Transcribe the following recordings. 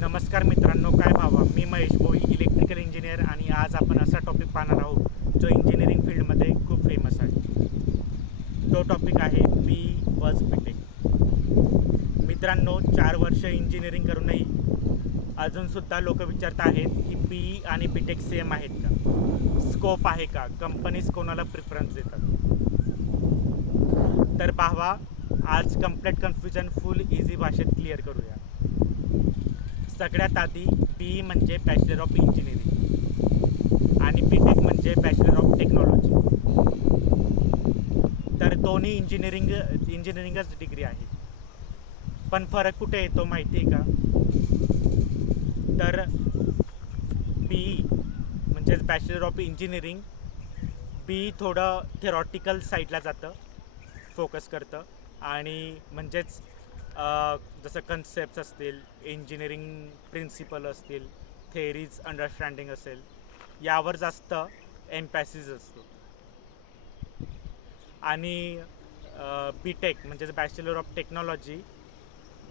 नमस्कार मित्रांनो, काय भावा. मी महेश भोई, इलेक्ट्रिकल इंजिनियर, आणि आज आपण असा टॉपिक पाहणार आहोत जो इंजिनिअरिंग फील्डमध्ये खूप फेमस आहे. तो टॉपिक आहे बी वॉज बीटेक. मित्रांनो, 4 वर्ष इंजिनिअरिंग करूनही अजूनसुद्धा लोक विचारत आहेत की बी आणि बीटेक सेम आहेत का, स्कोप आहे का, कंपनीज कोणाला प्रिफरन्स देतात. तर भावा, आज कम्प्लीट कन्फ्युजन फुल इझी भाषेत क्लिअर करूया. सगळ्यात आधी बी म्हणजे बॅचलर ऑफ इंजिनिअरिंग आणि बी टेक म्हणजे बॅचलर ऑफ टेक्नॉलॉजी. तर दोन्ही इंजिनिअरिंगच डिग्री आहे. पण फरक कुठे येतो माहिती आहे का? तर बी म्हणजेच बॅचलर ऑफ इंजिनिअरिंग, बी थोडं थेरॉटिकल साईडला जातं, फोकस करतं. आणि म्हणजेच जसं कन्सेप्ट्स असतील, इंजिनिअरिंग प्रिन्सिपल असतील, थेअरीज अंडरस्टँडिंग असेल, यावर जास्त एम्पॅसिस असतो. आणि बी टेक म्हणजेच bachelor of technology,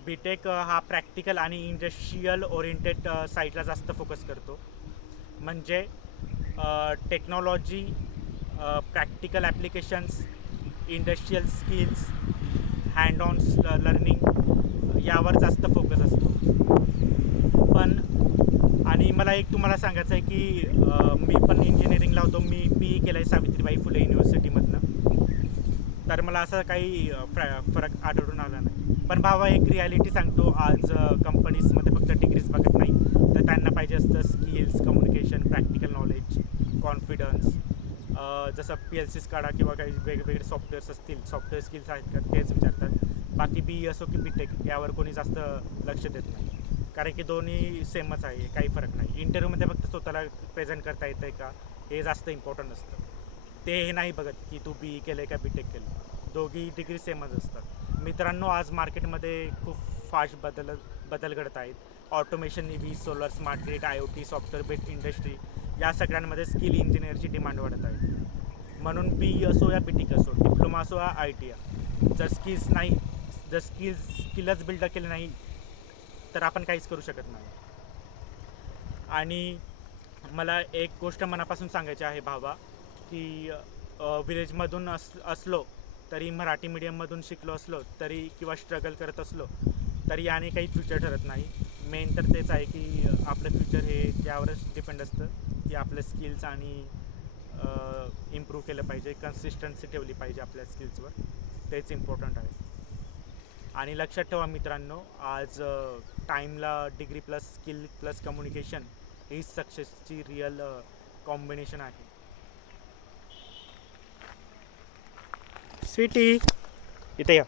B tech हा प्रॅक्टिकल आणि इंडस्ट्रियल ओरिएंटेड साईडला जास्त फोकस करतो. म्हणजे technology, practical applications, industrial skills, hand on learning यावर जास्त फोकस असतो. पण आणि मला एक तुम्हाला सांगायचं आहे की मी पण इंजिनिअरिंगला होतो. मी बी केलं आहे सावित्रीबाई फुले युनिव्हर्सिटीमधनं. तर मला असं काही फरक आढळून आला नाही. पण भावा, एक रिॲलिटी सांगतो. आज कंपनीजमध्ये फक्त डिग्रीज बघत नाही, तर त्यांना पाहिजे असतं skills, communication, practical knowledge, confidence. जसं PLCs काढा किंवा काही वेगवेगळे सॉफ्टवेअर्स असतील, सॉफ्टवेअर स्किल्स आहेत का, तेच विचारतात. बाकी बी असो की बी टेक, यावर कोणी जास्त लक्ष देत नाही. कारण की दोन्ही सेमच आहे, काही फरक नाही. इंटरव्ह्यूमध्ये फक्त स्वतःला प्रेझेंट करता येतं आहे का, हे जास्त इम्पॉर्टंट असतं. ते हे नाही बघत की तू बी केलं आहे का बी टेक केलं. दोघी डिग्री सेमच असतात. मित्रांनो, आज मार्केटमध्ये खूप फास्ट बदल घडत आहेत. Automation, EV, solar, smart grid, IoT, software based industry, या सगळ्यांमध्ये स्किल इंजिनिअरची डिमांड वाढत आहे. म्हणून बी असो या बी टेक असो, डिप्लोमा असो या ITI, जर स्किलच बिल्ड केले नाही तर आपण काहीच करू शकत नाही. आणि मला एक गोष्ट मनापासून सांगायची आहे भावा, की विलेजमधून असलो तरी, मराठी मीडियममधून शिकलो असलो तरी, किंवा स्ट्रगल करत असलो तरी, याने काही फ्युचर ठरत नाही. मेन तर तेच आहे की आपलं फ्युचर हे त्यावरच डिपेंड असतं की आपले स्किल्स आणि इम्प्रूव्ह केलं पाहिजे, कन्सिस्टन्सी ठेवली पाहिजे आपल्या स्किल्सवर. तेच इम्पॉर्टंट आहे. आणि लक्षात ठेवा मित्रांनो, आज टाईमला degree plus skill plus communication ही सक्सेसची रिअल कॉम्बिनेशन आहे. स्वीटी, इथे या.